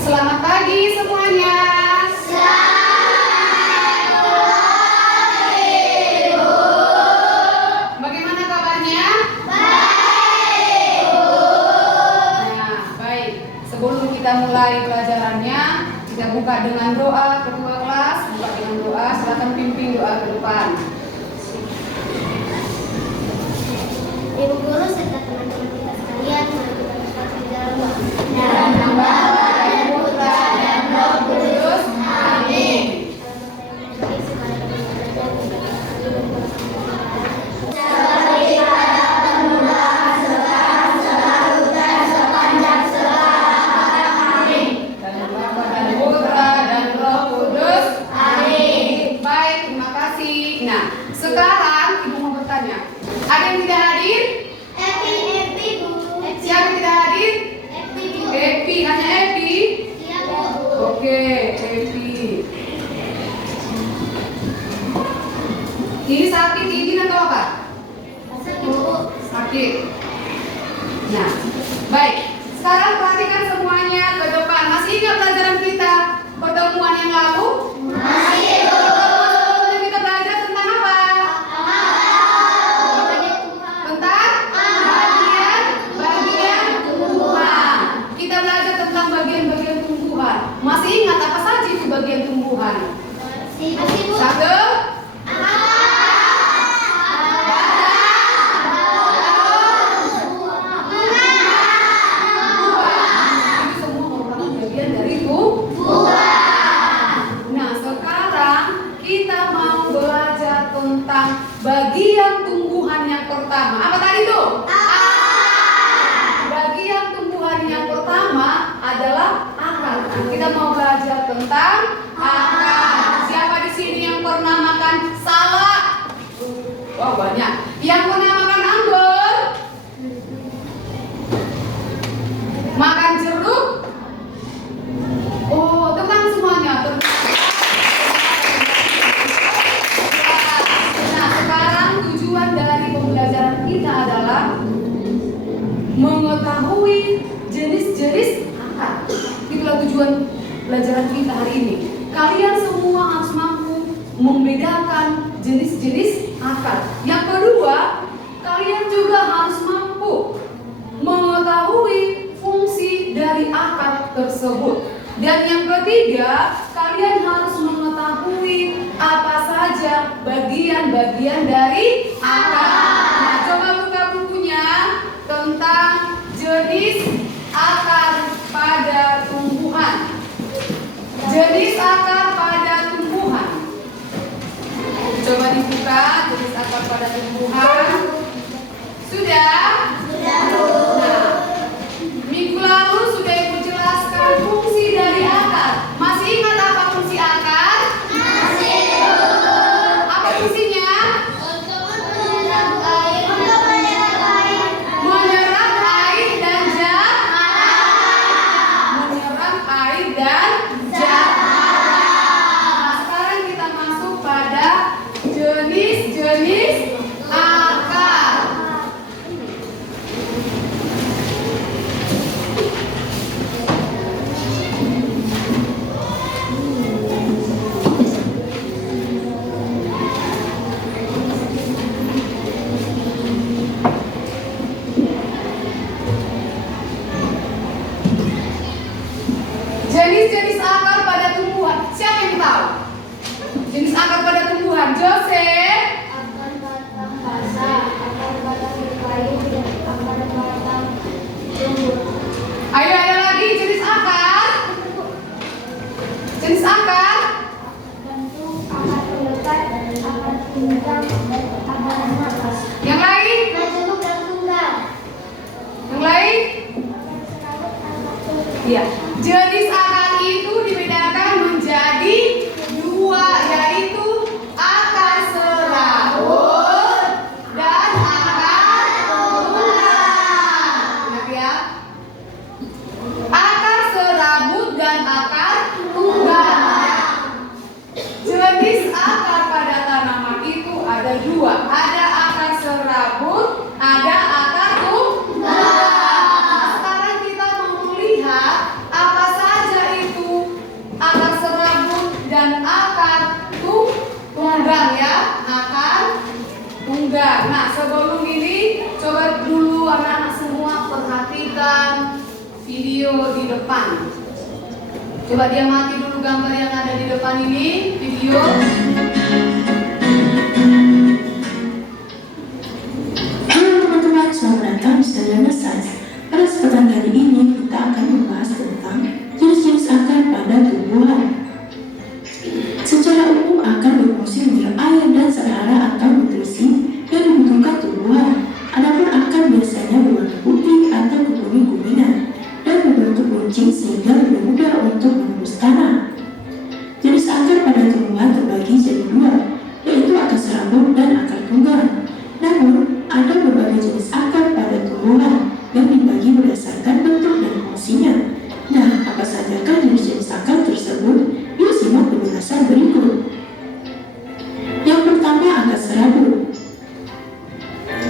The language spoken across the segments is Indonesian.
Selamat pagi semuanya. Bagaimana kabarnya? Baik. Nah, baik. Sebelum kita mulai pelajarannya, kita buka dengan doa kedua kelas. Buka dengan doa, silakan pimpin doa ke depan. Ibu guru serta teman-teman kita sekalian, mari kita berkata di dalam doa. Dalam nama Bapa dan Putra dan Roh Kudus. Amin. Seperti pada permulaan, sekarang, selalu, dan sepanjang segala amin. Dalam Bapa dan Putra dan Roh Kudus. Amin. Baik, terima kasih. Nah, sekarang Ibu mau bertanya. Ada yang tidak hadir? Epi, Bu. Siapa yang tidak hadir? Epi, Bu. Epi, hanya Epi. Iya, Bu. Oke, Epi. Ini sakit ini atau apa? Sakit, Bu. Sakit. Nah, baik. Sekarang perhatikan semuanya ke depan. Masih ingat pelajaran kita pertemuan yang lalu? Masih, Bu. Pertemuan kita belajar tentang apa? Tentang bagian tumbuhan. Kita belajar tentang bagian-bagian tumbuhan. Masih ingat apa saja itu bagian tumbuhan? Masih, Bu. Satu, itu semua merupakan bagian dari tumbuhan. Nah, sekarang kita mau belajar tentang bagian tumbuhan yang pertama. Apa tadi tuh? Bagian tumbuhan yang pertama adalah akar. Nah, kita mau belajar tentang akar. Siapa di sini yang pernah makan salak? Wah, banyak. Yang pernah makan anggur? Makan jeruk? Oh, tenang semuanya. Nah, sekarang tujuan dari pembelajaran kita adalah mengetahui jenis-jenis akar. Itulah tujuan pelajaran kita hari ini. Kalian semua harus mampu membedakan jenis-jenis akar. Yang kedua, kalian juga harus mampu mengetahui fungsi dari akar tersebut. Dan yang ketiga, kalian harus mengetahui apa saja bagian-bagian dari akar. Nah, coba buka bukunya tentang jenis akar pada tumbuhan. Jenis akar pada tumbuhan. Coba dibuka jenis akar pada tumbuhan. Sudah? Nah, minggu lalu sudah Ibu jelaskan fungsi dari akar. Masih ingat apa fungsi akar? Apa fungsinya? Menyerap air dan zat Nah, sekarang kita masuk pada jenis-jenis akar. Jenis-jenis akar pada tumbuhan. Siapa yang tahu? Jenis akar pada tumbuhan. Jose. Akar batang basah, akar batang berkayu, dan akar batang tumbuh. Ayo ada lagi jenis akar. Jenis akar. Gantung, akar terletak, akar pinggang, dan akar napas. Yang lain? Majemuk dan tunggal. Yang lain? Akar serabut, akar tumpul. Iya. Jenis akar itu dibedakan menjadi dua, yaitu akar serabut dan akar tunggal. Ingat ya. Akar serabut dan akar tunggal. Jenis akar pada tanaman itu ada dua. Ada akar serabut, ada akar tunggal. Nah, sekarang kita mau melihat apa saja sebelum ini coba dulu anak-anak semua perhatikan video di depan. Coba dia mati dulu gambar yang ada di depan ini, video. Halo teman-teman, selamat datang di Stadion Science. Pada kesempatan kali ini kita akan membahas tentang jenis-jenis akar pada tumbuhan. Secara umum akar berfungsi menjerat air dan sehara atau nutrisi yang dibutuhkan tumbuhan. Adapun akar biasanya berwarna putih atau kekuning-kuningan dan berbentuk runcing sehingga lebih mudah untuk menembus tanah. Jenis akar pada tumbuhan terbagi jadi dua, yaitu akar serabut dan akar tunggang. Namun, ada berbagai jenis akar pada tumbuhan yang dibagi berdasarkan bentuk dan fungsinya. Nah, apa sajakah jenis-jenis akar tersebut? Yuk simak penjelasan berikut. Yang pertama, akar serabut.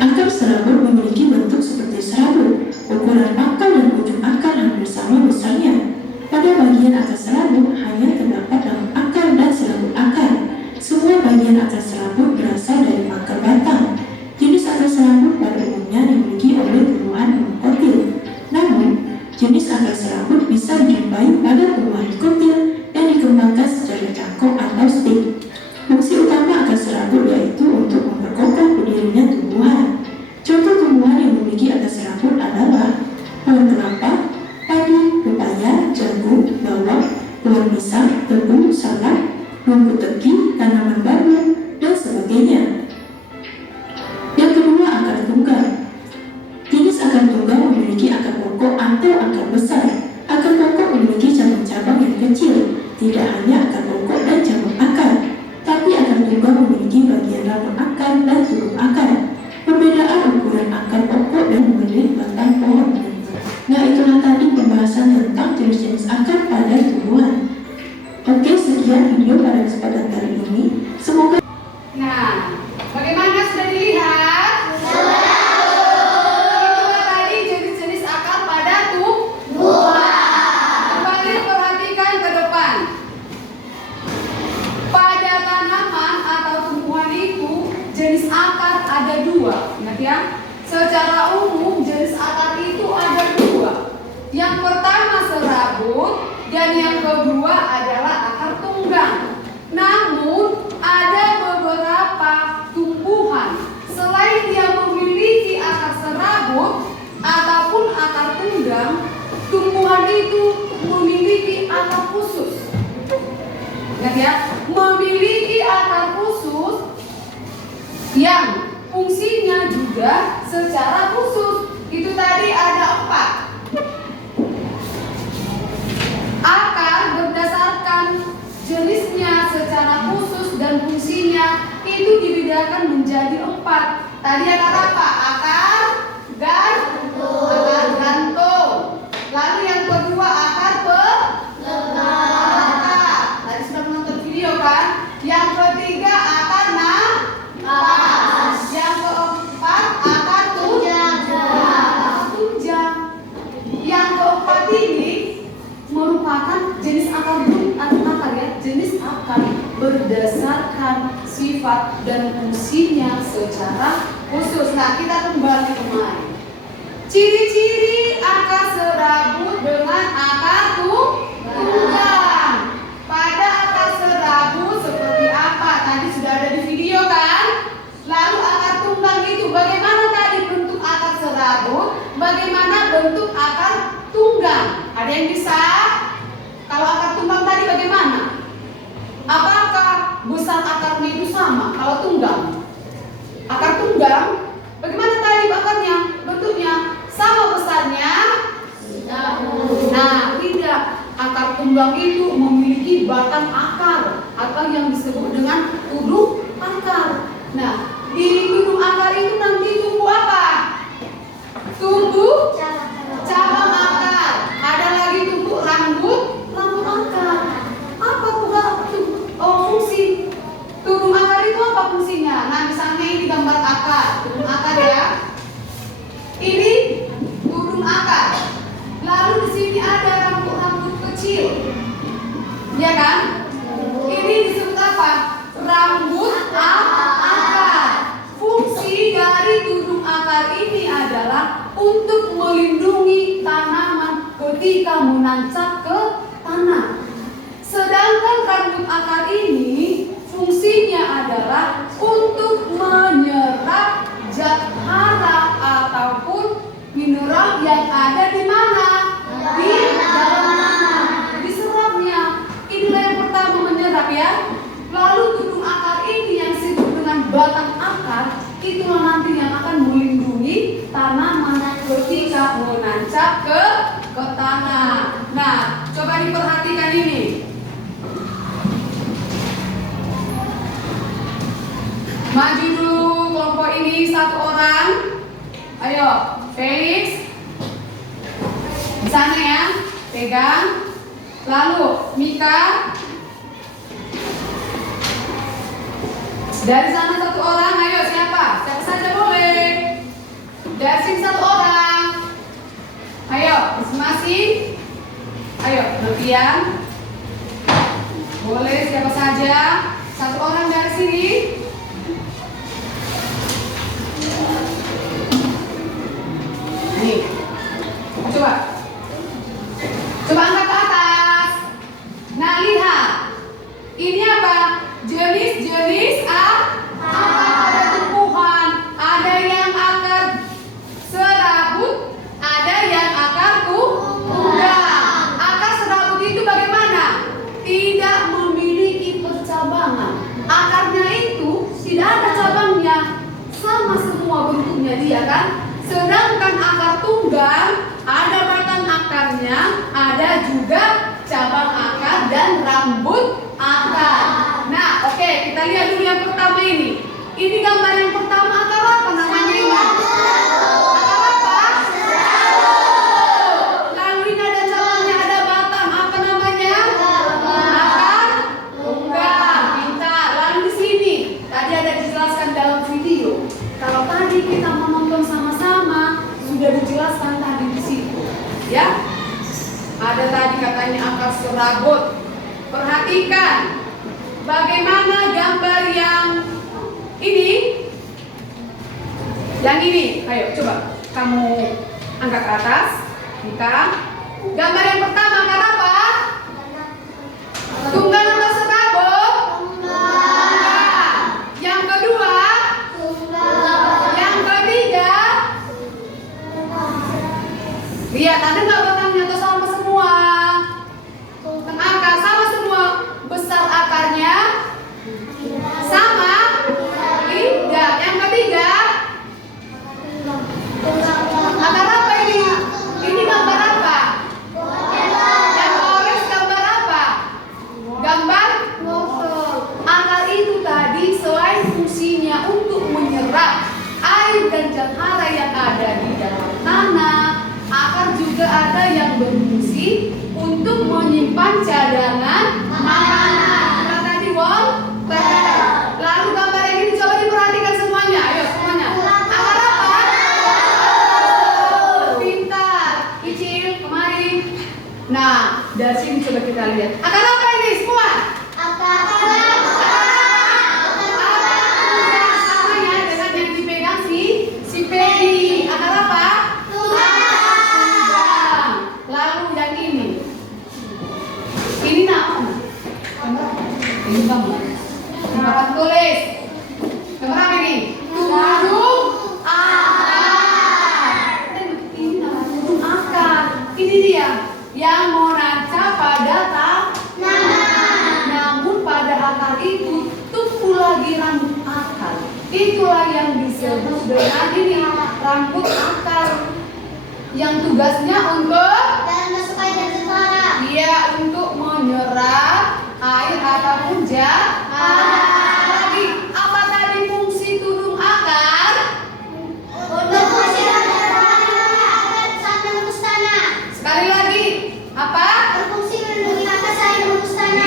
Akar serabut memiliki bentuk seperti serabut. Ukuran pangkal dan ujung akar hampir sama besarnya. Pada bagian akar serabut hanya terdapat daun akar dan serabut akar. Semua bagian akar serabut berasal dari pangkal batang. Jenis akar serabut pada umumnya dimiliki oleh tumbuhan monokotil. Namun, jenis akar serabut bisa dijumpai pada tumbuhan dikotil yang dikembangkan secara cangkok atau stik. Fungsi utama akar serabut yaitu untuk memperkokoh berdirinya tumbuhan. Contoh tumbuhan yang memiliki akar serabut adalah pohon kelapa, padi, pepaya, jagung, bawang, pohon pisang, tebu, salak, rumput teki, tanaman baru, dan sebagainya. Yang kedua, akar tunggang. Jenis akar tunggang memiliki akar pokok atau akar besar. Akar pokok memiliki cabang-cabang yang kecil, tidak hanya akar pokok dan cabang akar, tapi akar tunggang memiliki bagian rambut akar dan tubuh akar. Perbedaan ukuran akar pokok dan memilih batang pohon. Nah, itulah tadi pembahasan tentang jenis-jenis akar pada tumbuhan. Oke, sekian video pada kesempatan kali ini. Semoga Nah, bagaimana sudah dilihat? Sudah. Itulah tadi jenis-jenis akar pada tumbuhan. Kembali perhatikan ke depan. Pada tanaman atau tumbuhan itu jenis akar ada dua. Ingat ya? Secara umum jenis akar itu ada dua. Yang pertama serabut dan yang kedua adalah akar tunggang. Namun ada beberapa tumbuhan selain dia memiliki akar serabut ataupun akar tunggang, tumbuhan itu memiliki akar khusus. Ingat ya, memiliki akar khusus yang fungsinya juga secara khusus. Itu tadi ada 4. Akar berdasarkan jenisnya secara khusus dan fungsinya itu dibedakan menjadi 4. Tadi akar apa? Akar gantung. Lalu yang kedua akar pelekat. Tadi sudah menonton video kan? Yang ketiga akar napas. Yang keempat akar tunjang. Yang keempat ini merupakan jenis akar jenis akar berdasarkan sifat dan fungsinya secara khusus. Nah, kita kembali kemari. Ciri-ciri akar serabut dengan akar tunggang. Pada akar serabut seperti apa? Tadi sudah ada di video kan? Lalu akar tunggang itu bagaimana tadi bentuk akar serabut? Bagaimana bentuk akar tunggang? Ada yang bisa? Kalau akar tunggang tadi bagaimana? Apakah besar akarnya itu sama? Kalau tunggang, akar tunggang, bagaimana tadi akarnya? Bentuknya sama besarnya? Nah, tidak. Akar tunggang itu memiliki batang akar atau yang disebut dengan tudung akar. Nah, di tudung akar itu nanti tumbuh apa? Tumbuh cabang akar. Ada lagi tumbuh rambut akar. Apa fungsi tudung akar itu? Apa fungsinya? Nah, misalnya ini gambar akar, tudung akar ya. Ini tudung akar. Lalu di sini ada rambut-rambut kecil, ya kan? Ini disebut apa? Rambut akar. Fungsi dari ketika menancap ke tanah. Sedangkan rambut akar ini fungsinya adalah untuk menyerap zat hara ataupun mineral yang ada di mana? Di dalam tanah. Diserapnya. Inilah yang pertama, menyerap ya. Lalu tudung akar ini yang disebut dengan batang akar, itulah nanti yang akan melindungi tanaman ketika menancap ke tanah. Nah, coba diperhatikan ini. Maju dulu kelompok ini satu orang. Ayo, Felix. Di sana ya, pegang. Lalu Mika. Dari sana satu orang, ayo siapa? Siapa saja boleh. Dari sini satu orang. Ayo, masing-masing. Ayo, Novian. Boleh siapa saja. Satu orang dari sini. Nih, coba angkat ke atas. Nah, lihat. Ini apa? Jenis-jenis akar tumbuhan. Ada yang akar serabut, ada yang akar tunggang. Akar serabut itu bagaimana? Tidak memiliki percabangan. Akarnya itu tidak ada cabangnya, sama semua bentuknya dia kan. Sedangkan akar tunggang ada batang akarnya, ada juga cabang akar dan rambut akar. Nah, oke, kita lihat dulu yang pertama ini. Ini gambar yang pertama, akar apa namanya ini? Akar apa? Lalu ini ada cabangnya, ada batang, apa namanya? Akar tunggang. Pintar. Lalu di sini, tadi ada dijelaskan dalam video. Kalau tadi kita menonton sama-sama, sudah dijelaskan tadi di situ, ya. Ada tadi katanya akar serabut. Perhatikan bagaimana gambar yang ini. Yang ini, ayo coba kamu angkat ke atas. Kita gambar yang pertama, akar apa? Tunggang atau serabut? Tunggang. Yang kedua? Yang ketiga? Lihat, ada nggak batangnya atau sama semua? Akar sama semua. Besar akarnya? Sama? Tidak. Yang ketiga? Akar apa ini? Ini gambar apa? Yang orange gambar apa? Gambar? Akar itu tadi selain fungsinya untuk menyerap air dan zat hara yang ada di dalam tanah, akar juga ada yang berfungsi untuk menyimpan cadangan makanan. Nah, tadi Wong. Lalu gambar yang ini coba diperhatikan semuanya. Ayo semuanya. Akar apa? Pintar. Kecil kemari. Nah, dari sini coba kita lihat. Akar apa ini semua? Sama ya dengan yang dipegang si Peggy. Akar apa? Lalu yang ini. Ini nama. Ini kamu. Papan tulis. Nomor apa ini? Tudung akar. Ini nama tudung akar. Ini dia yang menancap pada tanah. Namun pada akar itu tumbuh lagi rambut akar. Itulah yang disebut dengan ini rambut akar. Yang tugasnya untuk untuk menyerap air ataupun zat hara. Lagi, apa tadi fungsi tudung akar? Sekali lagi, apa?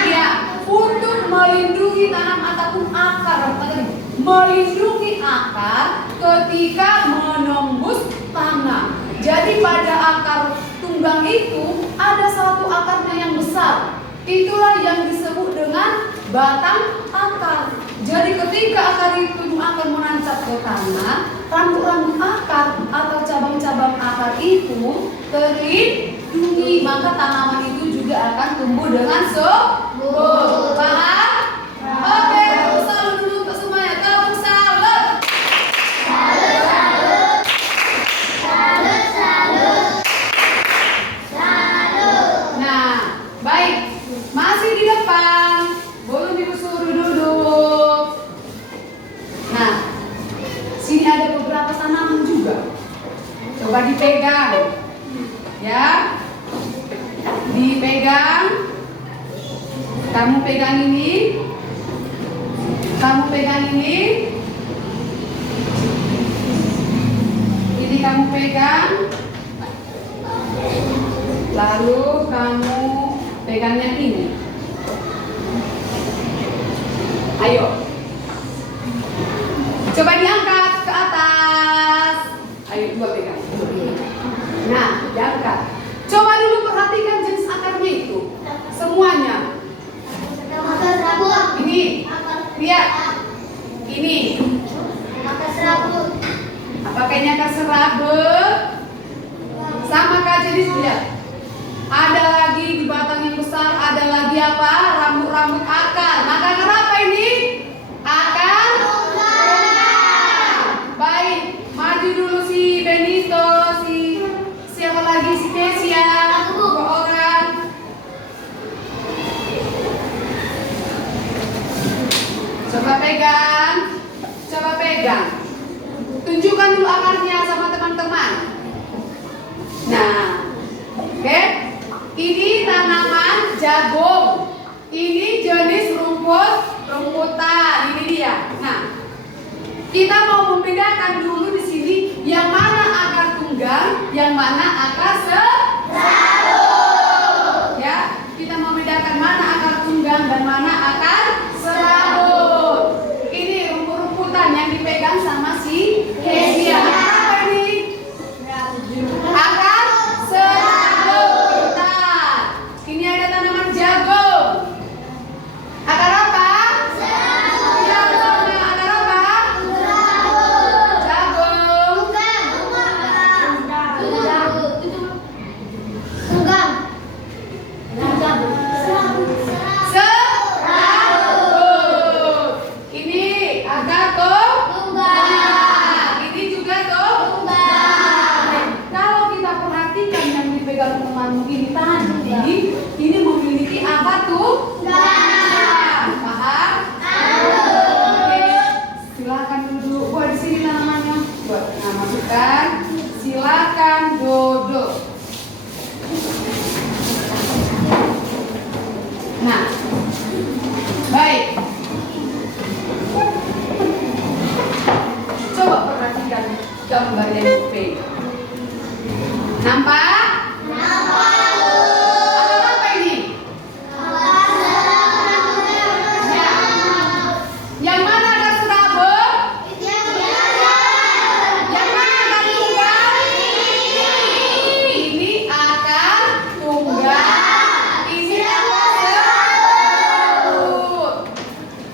Iya, untuk melindungi tanam ataupun akar. Melindungi akar ketika menembus tanah. Jadi pada akar tunggang itu ada satu akarnya yang besar. Itulah yang disebut dengan batang akar. Jadi ketika akar itu akan menancap ke tanah, rambut-rambut akar atau cabang-cabang akar itu dilindungi, maka tanaman itu juga akan tumbuh dengan subur. Paham? Oke, tepuk salut dulu untuk semuanya. Tepuk salut. Nah, baik. Masih di depan. Belum disuruh duduk. Nah, sini ada beberapa tanaman juga. Coba dipegang. Ya. Dipegang. Kamu pegang ini. Kamu pegang ini. Ini kamu pegang. Lalu kamu pegang yang ini. Ayo. Coba diangkat ke atas. Ayo dua pegang. Nah, diangkat. Coba dulu perhatikan jenis akarnya itu. Semuanya. Akar serabut. Ini. Akar Lihat. Ini. akar serabut. Apakah ini akar serabut? Sama kah jenis? Lihat. Ada lagi di batang yang besar, ada lagi apa? Rambut-rambut akar. Maka akar apa ini? Akar tunggal. Baik, maju dulu si Benito, si siapa lagi, si Kesia, dua orang. Coba pegang, coba pegang. Tunjukkan dulu akarnya sama teman-teman. Nah, oke. Ini tanaman jagung. Ini jenis rumputan. Ini dia. Nah, kita mau membedakan dulu di sini yang mana akar tunggal, yang mana akar serabut. Ya, kita mau bedakan mana akar tunggal dan mana akar serabut. Ini rumput-rumputan yang dipegang sama si Kesia. Apa ini? Akar serabut. Ini ada tanaman jagung. Akar apa? Serabut. Yang mana akar apa? Serabut. Jagung. Tunggang. Serabut. Ini akar tunggal. Ini juga tunggal. Kalau kita perhatikan yang dipegang temanmu ini tadi, ini memiliki akar tunggal. Paham? Oke. Silakan duduk. Buat di sini namanya. Buat masukkan. Silakan duduk. Nah, baik. Coba perhatikan gambar yang dipegang. Nampak? Akar apa ini? Ya. Yang mana akar serabut? Yang mana akar tunggal? Ini akar tunggal. Ini akar serabut.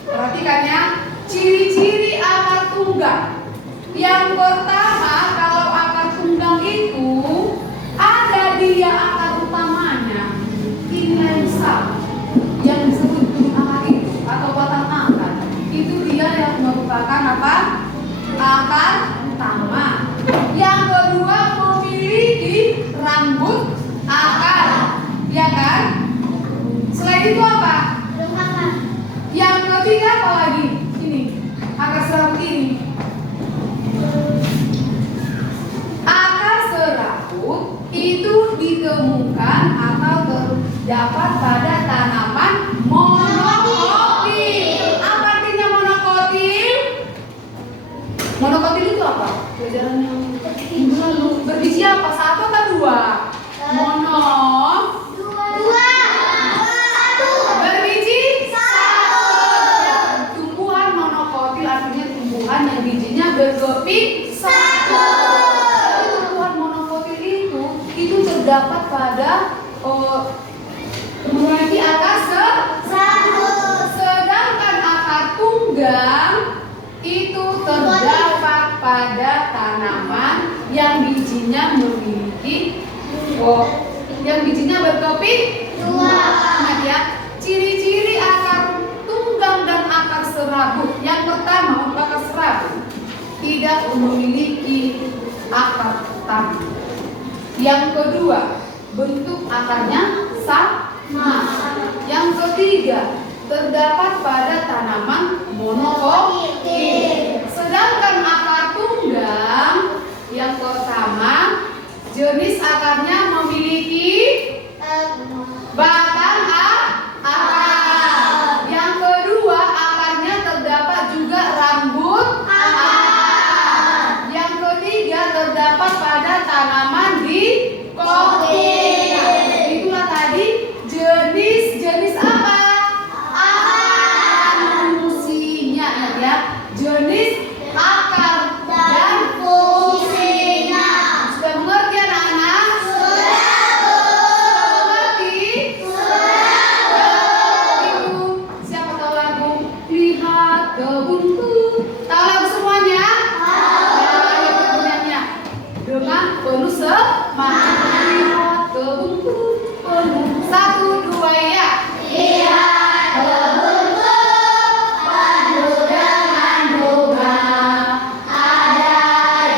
Perhatikan ya, ciri-ciri akar tunggal. Yang pertama, kalau akar tunggal itu ada dia akar utamanya. Ini lensa yang disebut ujung akar itu atau batang akar. Itu dia yang merupakan apa? Akar utama. Yang kedua memiliki rambut akar, ya kan? Selain itu apa? Yang ketiga apa lagi? Ini akar serabut ini. Akar serabut itu ditemukan atau terdapat pada tanaman monokotil. Apa artinya monokotil? Monokotil itu apa? Pelajaran yang minggu lalu. Berbiji apa? Satu atau dua? Mono. Berbiji satu. Tumbuhan monokotil artinya tumbuhan yang bijinya berkeping satu. Tumbuhan monokotil itu terdapat pada memiliki akar serabut. Sedangkan akar tunggal itu terdapat pada tanaman yang bijinya memiliki yang bijinya berkeping dua. Ingat ya, ciri-ciri akar tunggang dan akar serabut. Yang pertama, untuk akar serabut tidak memiliki akar tetangga. Yang kedua, bentuk akarnya sama. Yang ketiga, terdapat pada tanaman monokotik. Sedangkan akar tunggang yang pertama, jenis akarnya memiliki batang akar. Yang kedua, akarnya terdapat juga rambut akar. Yang ketiga, terdapat pada tanaman di kotik. Itulah tadi jenis apa? Fungsinya ya. Jenis akar dan fungsinya. Sudah mengerti anak-anak? Sudah mengerti? Itu siapa tahu lagu? Lihat kebunku. Tahu lagu semuanya? Ya, punyanya. Dengan penuh semangat. Lihat kebunku penuh. 1, 2 ya. Lihat kebunku penuh dengan bunga. Ada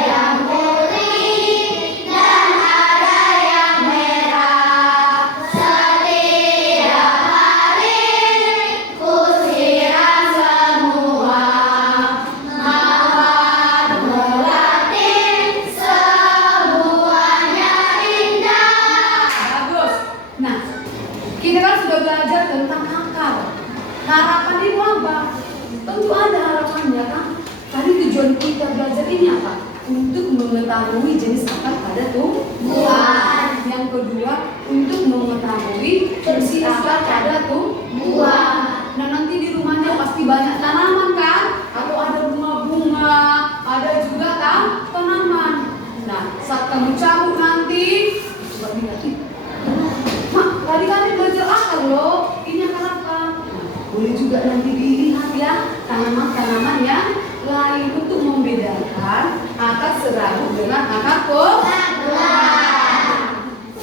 yang putih dan ada yang merah. Setiap hari ku siram semua. Mawar berarti semuanya indah. Bagus. Nah, kita kan sudah belajar tentang akar. Harapan itu apa? Tentu ada harapannya kan? Tadi tujuan kita belajar ini apa? Untuk mengetahui jenis akar pada tumbuhan. Yang kedua, untuk mengetahui fungsi akar pada tumbuhan. Nah, nanti di rumahnya pasti banyak tanaman kan? Atau ada bunga-bunga, ada juga kan tanaman. Nah, saat kamu cabut nanti, coba lihat. Mak, tadi kami belajar akar loh. Ini akar apa? Nah, boleh juga nanti dilihat ya tanaman-tanaman yang lain untuk membedakan akar serabut dengan akar pohon.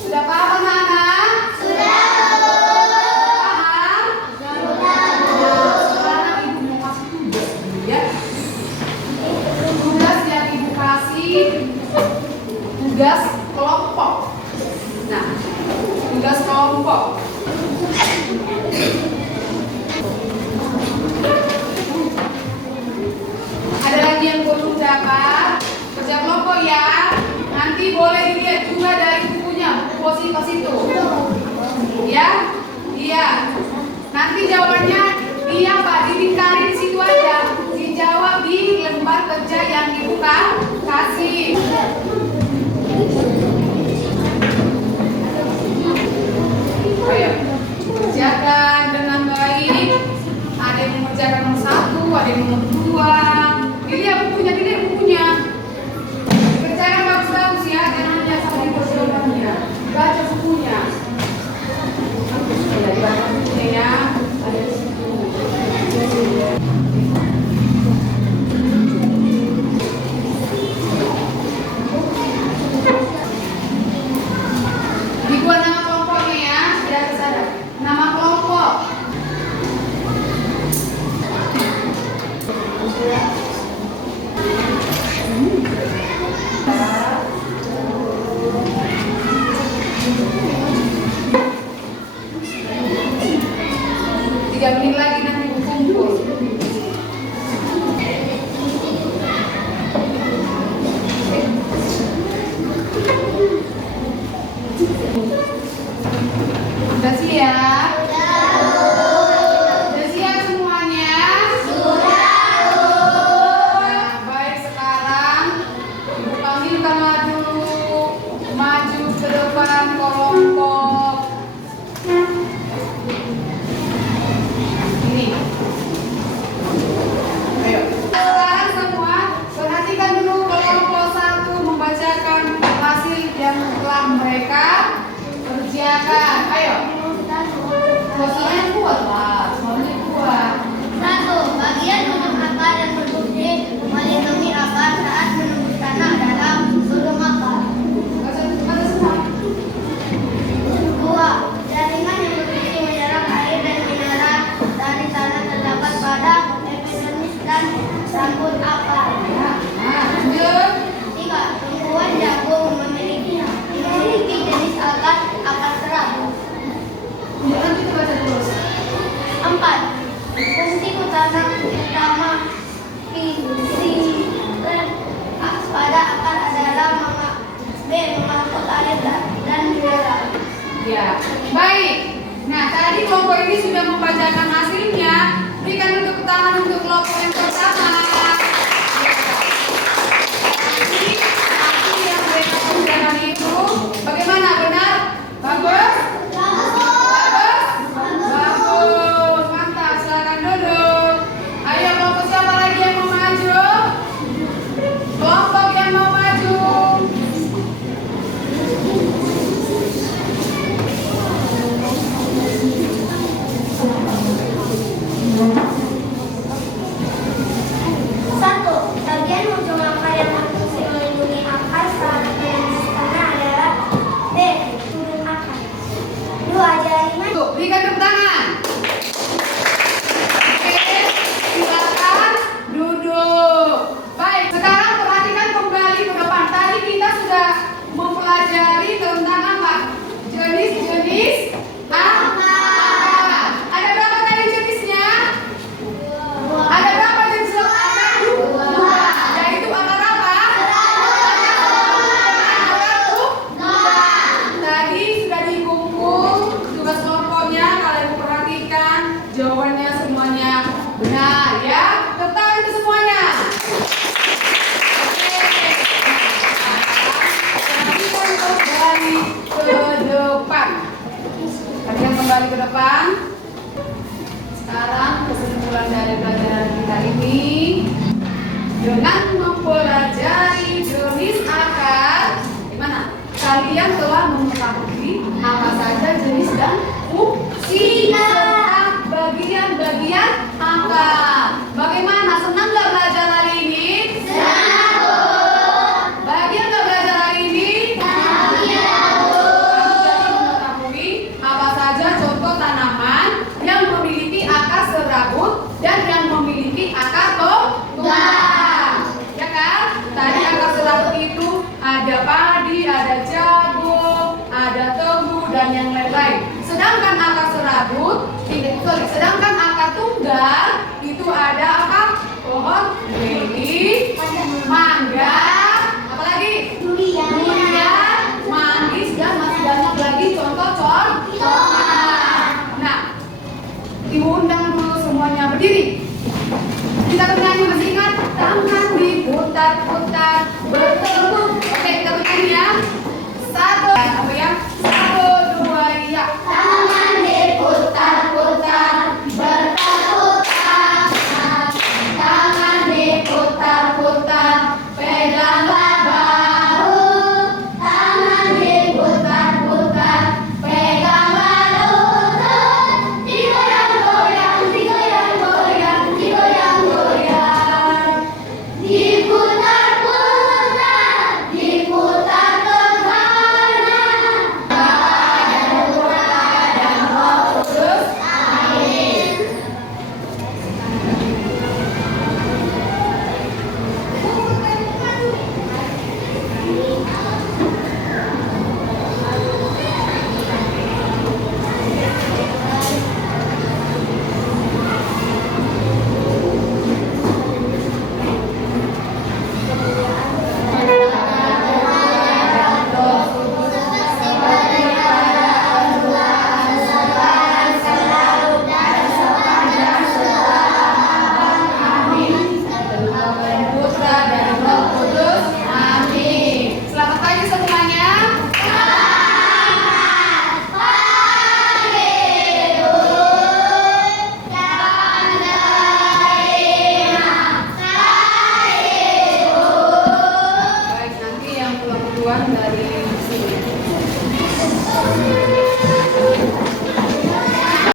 Sudah paham anak-anak? Sudah. Paham? Sudah. Sekarang ibu mau kasih tugas dulu ya. Tugas yang ibu kasih, tugas kelompok. Nah, tugas kelompok. Ada lagi yang belum dapat kerja kelompok ya. Nanti boleh dilihat juga dari bukunya, buku positif itu. Ya, iya. Nanti jawabannya iya Pak, ditinggalin di situ aja. Dijawab di lembar kerja yang ibu kasih. Ayo, kerjakan dengan baik. Ada yang mengerjakan nomor 1, ada yang nomor 2. Dilihat bukunya. Kerjakan bagus-bagus ya, jangan hanya sama di jawabannya. Baca bukunya. Ya, dibaca bukunya ya. Ada di situ. Dibuat nama kelompoknya ya, sudah kesana. Nama kelompok. Tiga menit lagi nanti kumpul. Sudah siap? Sudah siap semuanya? Nah, baik, sekarang ibu panggilkanlah dulu, maju ke depan kelompok. Ini. Ayo. Sekarang semua perhatikan dulu kelompok 1 membacakan hasil yang telah mereka kerjakan. Ayo. Suaranya kuat lah, suaranya kuat. 1. Bagian untuk akar dan berfungsi melindungi akar saat menembus tanah dalam sebelum akar. Baca semua. ya. Baik. Nah, tadi kelompok ini sudah membacakan hasilnya. Berikan tepuk tangan untuk kelompok yang pertama. Nanti yang mereka kerjakan itu bagaimana? Benar? Bagus? Bagus? Bagus. Mantap. Silakan duduk. Ayo kelompok siapa lagi yang mau maju? Kelompok yang mau maju. Satu, bagian ujung akar yang berfungsi melindungi akar saat karena adalah B. Turun akar. Dua, jaringan. Tuh, berikan tepuk tangan. Oke, silakan duduk. Baik, sekarang perhatikan kembali ke depan. Tadi kita sudah mempelajari tentang apa? Jenis-jenis akar. Ada berapa tadi jenisnya? Ada berapa jenis akar? Dua. Yaitu akar apa? Akar tunggal. Tadi sudah dikumpul tugas kelompoknya. Kalian perhatikan jawabannya semuanya benar ya. Tetap itu semuanya. Oke. Kalian kembali ke depan. Kalian kembali ke depan. Sekarang kesimpulan dari pelajaran kita ini, dengan mempelajari jenis akar, gimana? Kalian telah mengetahui apa saja jenis dan fungsi serta bagian-bagian akar. Bagaimana? Senang nggak belajar hari ini? Bahagia nggak belajar hari ini? Mengetahui apa saja contoh tanaman yang memiliki akar serabut dan yang memiliki akar tunggal, ya kan? Tadi akar serabut itu ada padi, ada jagung, ada tebu dan yang lain-lain. Sedangkan akar tunggal itu ada apa? Pohon beli, mangga,